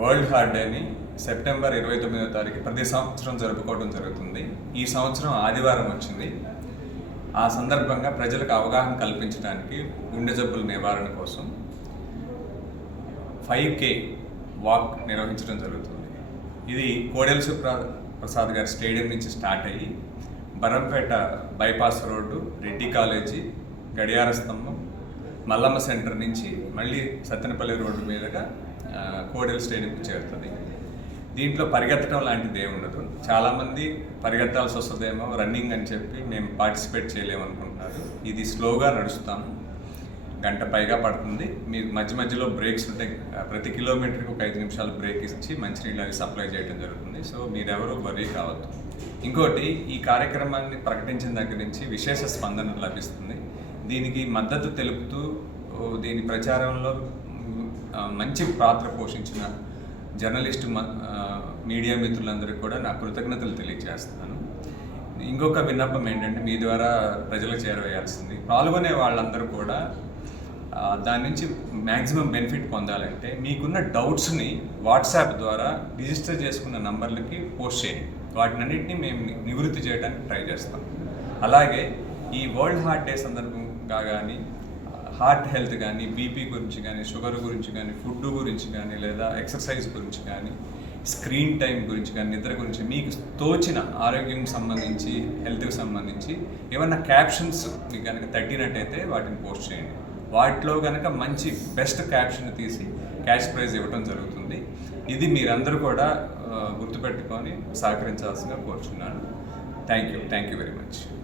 World heart డేని September 29వ తారీఖు ప్రతి సంవత్సరం జరుపుకోవడం జరుగుతుంది. ఈ సంవత్సరం ఆదివారం వచ్చింది. ఆ సందర్భంగా ప్రజలకు అవగాహన కల్పించడానికి గుండె జబ్బుల నివారణ కోసం 5K వాక్ నిర్వహించడం జరుగుతుంది. ఇది కోడెల ప్రసాద్ గారి స్టేడియం నుంచి స్టార్ట్ అయ్యి Barampeta bypass road, Reddy college, గడియార స్తంభం, మల్లమ్మ సెంటర్ నుంచి మళ్ళీ సత్తెనపల్లి రోడ్డు మీదుగా కోడెల స్టేడియంకి చేరుతుంది. దీంట్లో పరిగెత్తడం లాంటిది ఏమి ఉండదు. చాలామంది పరిగెత్తాల్సి వస్తుందేమో, రన్నింగ్ అని చెప్పి మేము పార్టిసిపేట్ చేయలేము అనుకుంటున్నారు. ఇది స్లోగా నడుస్తాము, గంట పైగా పడుతుంది. మీరు మధ్య మధ్యలో బ్రేక్స్ ఉంటాయి. ప్రతి కిలోమీటర్కి ఒక 5 నిమిషాలు బ్రేక్ ఇచ్చి మంచినీళ్ళు అవి సప్లై చేయడం జరుగుతుంది. సో మీరెవరూ వరీ కావద్దు. ఇంకోటి, ఈ కార్యక్రమాన్ని ప్రకటించిన దగ్గర నుంచి విశేష స్పందన లభిస్తుంది. దీనికి మద్దతు తెలుపుతూ దీని ప్రచారంలో మంచి పాత్ర పోషించిన జర్నలిస్టు మీడియా మిత్రులందరికీ కూడా నా కృతజ్ఞతలు తెలియజేస్తున్నాను. ఇంకొక విన్నపం ఏంటంటే, మీ ద్వారా ప్రజలకు చేరవేయాల్సింది, పాల్గొనే వాళ్ళందరూ కూడా దాని నుంచి మ్యాక్సిమం బెనిఫిట్ పొందాలంటే మీకున్న డౌట్స్ని వాట్సాప్ ద్వారా రిజిస్టర్ చేసుకున్న నంబర్లకి పోస్ట్ చేయండి. వాటినన్నింటినీ మేము నివృత్తి చేయడానికి ట్రై చేస్తాం. అలాగే ఈ వరల్డ్ హార్ట్ డే సందర్భంగా కానీ, హార్ట్ హెల్త్ కానీ, బీపీ గురించి కానీ, షుగర్ గురించి కానీ, ఫుడ్ గురించి కానీ, లేదా ఎక్సర్సైజ్ గురించి కానీ, స్క్రీన్ టైం గురించి కానీ, నిద్ర గురించి మీకు తోచిన ఆరోగ్యం సంబంధించి, హెల్త్కి సంబంధించి ఏమన్నా క్యాప్షన్స్ మీకు కనుక తగ్గినట్టయితే వాటిని పోస్ట్ చేయండి. వాటిలో కనుక మంచి బెస్ట్ క్యాప్షన్ తీసి క్యాష్ ప్రైజ్ ఇవ్వడం జరుగుతుంది. ఇది మీరందరూ కూడా గుర్తుపెట్టుకొని సహకరించాల్సిందిగా కోరుచున్నాను. Thank you very much.